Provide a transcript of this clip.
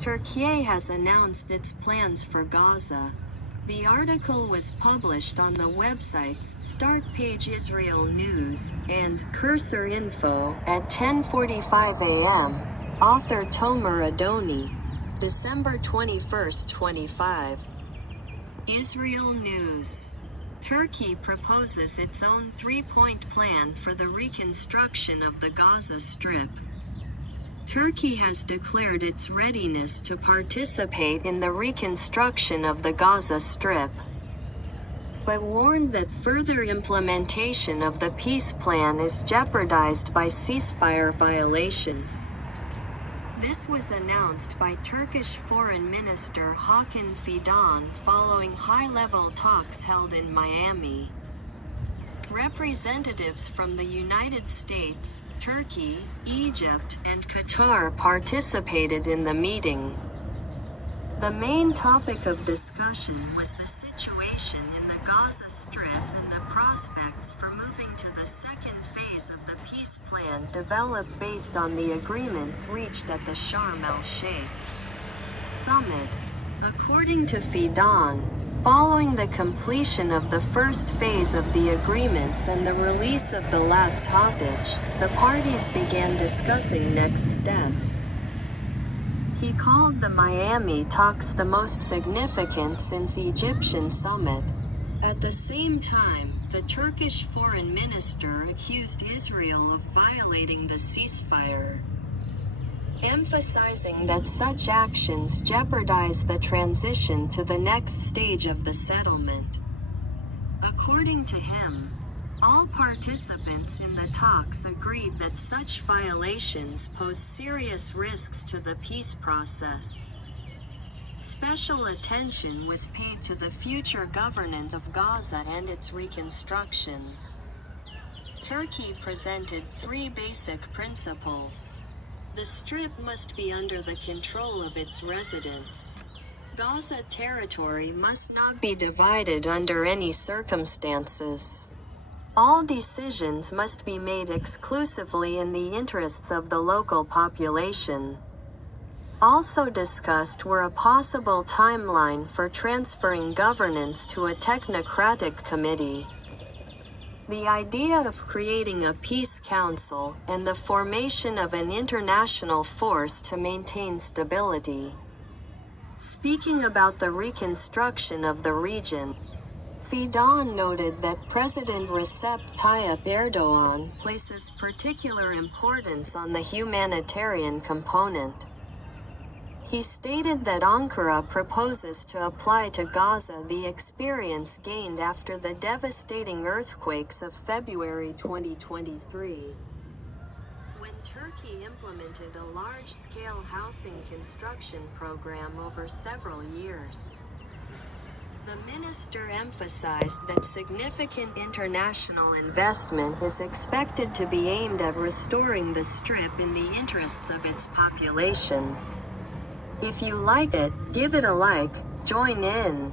Turkey has announced its plans for Gaza. The article was published on the websites Start Page Israel News and Cursor Info at 10:45 a.m. Author Tomer Adoni, December 21, 25. Israel News. Turkey proposes its own three-point plan for the reconstruction of the Gaza Strip. Turkey has declared its readiness to participate in the reconstruction of the Gaza Strip, but warned that further implementation of the peace plan is jeopardized by ceasefire violations. This was announced by Turkish Foreign Minister Hakan Fidan following high-level talks held in Miami. Representatives from the United States, Turkey, Egypt, and Qatar participated in the meeting. The main topic of discussion was the situation in the Gaza Strip and the prospects for moving to the second phase of the peace plan developed based on the agreements reached at the Sharm el-Sheikh summit. According to Fidan, following the completion of the first phase of the agreements and the release of the last hostage, the parties began discussing next steps. He called the Miami talks the most significant since Egyptian summit. At the same time, the Turkish Foreign Minister accused Israel of violating the ceasefire, emphasizing that such actions jeopardize the transition to the next stage of the settlement. According to him, all participants in the talks agreed that such violations pose serious risks to the peace process. Special attention was paid to the future governance of Gaza and its reconstruction. Turkey presented three basic principles. The Strip must be under the control of its residents. Gaza territory must not be divided under any circumstances. All decisions must be made exclusively in the interests of the local population. Also discussed were a possible timeline for transferring governance to a technocratic committee, the idea of creating a peace council, and the formation of an international force to maintain stability. Speaking about the reconstruction of the region, Fidan noted that President Recep Tayyip Erdogan places particular importance on the humanitarian component. He stated that Ankara proposes to apply to Gaza the experience gained after the devastating earthquakes of February 2023, when Turkey implemented a large-scale housing construction program over several years. The minister emphasized that significant international investment is expected to be aimed at restoring the Strip in the interests of its population. If you like it, give it a like, join in.